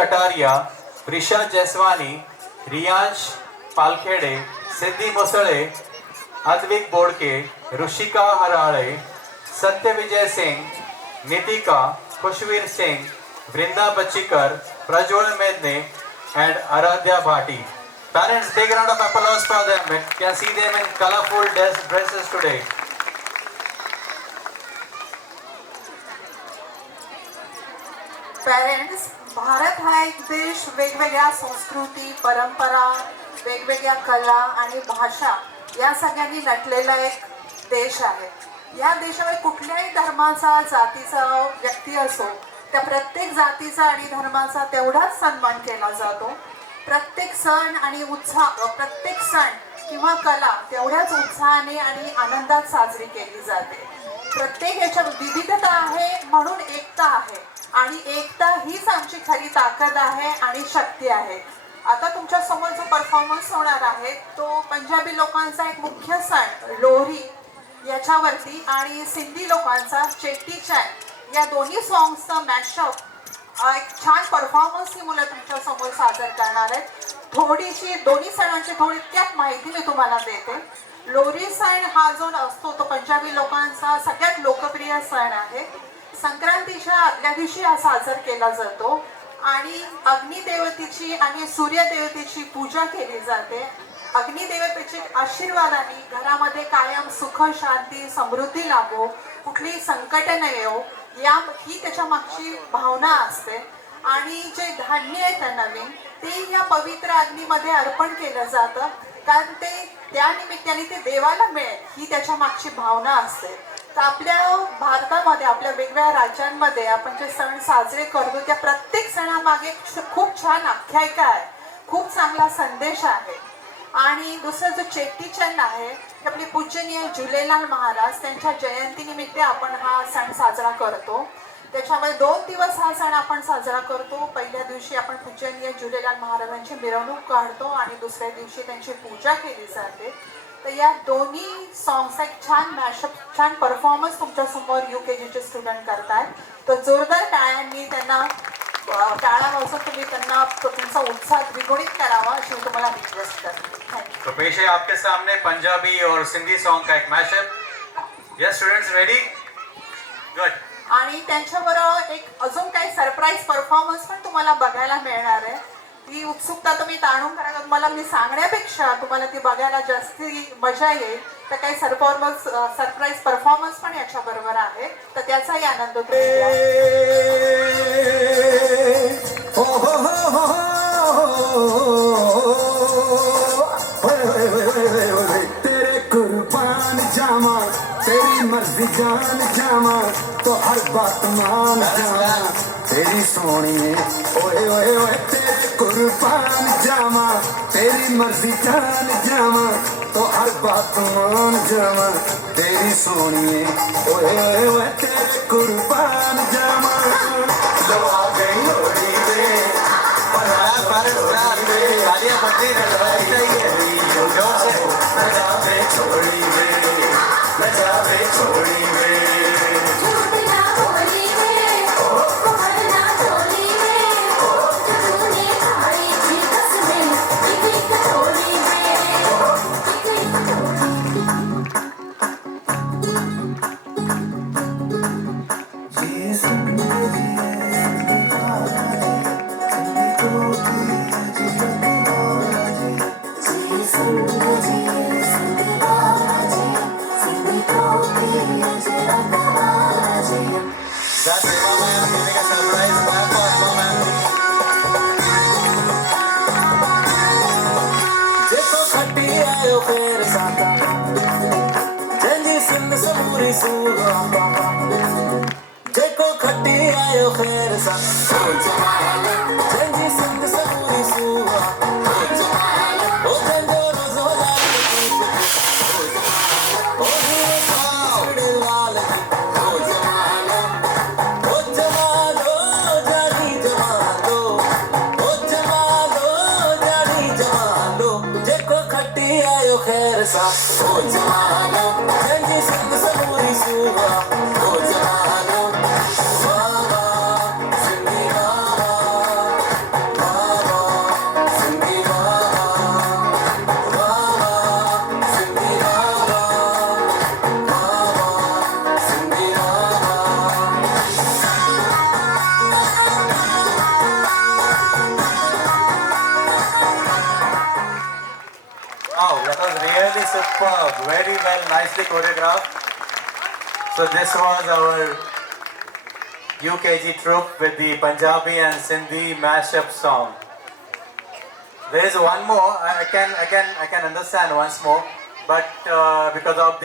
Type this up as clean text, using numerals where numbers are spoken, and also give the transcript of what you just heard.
Kataria, Prisha Jaiswani, Riyansh Palkhede, Siddhi Musale, Advik Bodke, Rishika Harale, Satyavijay Singh, Nitika, Khushveer Singh, Vrinda Bachchikar, Prajwal Medne, and Aradhya Bhati. Parents, big round of applause for them. You can see them in colorful dresses today. Parents, Bharat हा एक देश वेगवेगळ्या संस्कृती, परंपरा, वेगवेगळ्या कला आणि भाषा या सगळ्यांनी नटलेला एक देश आहे. या देशामध्ये कुठल्याही धर्माचा, जातीचा व्यक्ती असो, त्या प्रत्येक जातीचा आणि धर्माचा तेवढाच सन्मान केला जातो. प्रत्येक सण आणि उत्साह, प्रत्येक सण किंवा कला तेवढ्याच उत्साहाने आणि आनंदात साजरी केली जाते. प्रत्येक याच्यात विविधता आहे म्हणून एकता आहे आणि एकता हीच आमची खरी ताकद आहे आणि शक्ती आहे. आता तुमच्या समोर जो परफॉर्मन्स होणार आहे तो पंजाबी लोकांचा एक मुख्य सण लोहरी याच्यावरती आणि सिंधी लोकांचा चेट्टी चँड या दोन्ही सॉंग्सचा मॅशअप एक छान परफॉर्मन्स ही मुलं तुमच्या समोर सादर करणार आहेत. थोडीशी दोन्ही सणांची थोडक्यात माहिती मी तुम्हाला देते. लोहरी सण हा जो असतो तो पंजाबी लोकांचा सगळ्यात लोकप्रिय सण आहे. संक्रांतीच्या आदल्या दिवशी हा साजरा केला जातो आणि अग्निदेवतेची आणि सूर्यदेवतेची पूजा केली जाते. अग्निदेवतेचे आशीर्वादाने घरामध्ये कायम सुख, शांती, समृद्धी लाभो, कुठलीही संकट न येऊ ही त्याच्या मागची भावना असते. आणि जे धान्य आहे त्या नवीन ते या पवित्र अग्नीमध्ये अर्पण केलं जातं कारण ते त्या निमित्ताने ते देवाला मिळेल ही त्याच्या मागची भावना असते. तर आपल्या भारतामध्ये, आपल्या वेगवेगळ्या राज्यांमध्ये आपण जे सण साजरे करतो त्या प्रत्येक सणामागे खूप छान आख्यायिका आहे, खूप चांगला संदेश आहे. आणि दुसरं जो चेट्टी चँड आहे ते आपले पूजनीय झुलेलाल महाराज त्यांच्या जयंतीनिमित्त आपण हा सण साजरा करतो. त्याच्यामध्ये 2 दिवस हा सण आपण साजरा करतो. पहिल्या दिवशी आपण पूजनीय झुलेलाल महाराजांची मिरवणूक काढतो आणि दुसऱ्या दिवशी त्यांची पूजा केली जाते. तर या दोन्ही सॉंग्सचा एक छान मॅशअप, छान परफॉर्मन्स तुमच्यासमोर UKGचे स्टुडंट करतायत. तर जोरदार टाळ्यांनी त्यांना टाळ्या वाजवून तुम्ही त्यांना तुमचा उत्साह द्विगुणित करावा अशी मी तुम्हाला रिक्वेस्ट करते. तो पेश है आपके सामने पंजाबी और सिंधी सॉन्ग का एक mashup. Yes students, ready? Good. आणि त्यांच्याबरोबर एक अजून काही सरप्राईज परफॉर्मन्स पण तुम्हाला बघायला मिळणार आहे. ती उत्सुकता तुम्ही ताणून करायला तुम्हाला मी सांगण्यापेक्षा तुम्हाला ती बघायला जास्ती मजा येईल. तर काही सरप्राईज परफॉर्मन्स पण याच्या बरोबर आहे, तर त्याचाही आनंद तुम्ही घ्या. तेरे कुर्बान जामा, तेरी मर्जी जान जामा, तो हर बात मान जामा, तेरी सोनिए ओए ओए ओए. तेरे कुर्बान जामा, तेरी मर्जी जान जामा, तो हर बात मान जामा, तेरी सोनिए ओए ओए ओए. तेरे कुर्बान जामा. लो आ गई लोड़ी रे, तालियां बजनी चाहिए जोर से. नजावे छोड़ी रे, नजावे छोड़ी रे. That's Eva ma'am giving a surprise clap for Eva ma'am. देखो खट्टी आयो फेर साता, जंजी सिंध समूरी सूगा. देखो खट्टी आयो फेर साता, जंजी सिंध समूरी सूगा. ओ जंजो रोजो लाल, ओ धीरे सावड़े लाल. ओ जमानो जंजी सिंध समूरी सूगा. ओ जमानो वाह वाह सिंधी वाह वाह. Wow, that was really superb. Very well, nicely choreographed. So this was our UKG troupe with the Punjabi and Sindhi mashup song. There is one more. I can understand once more, but because of the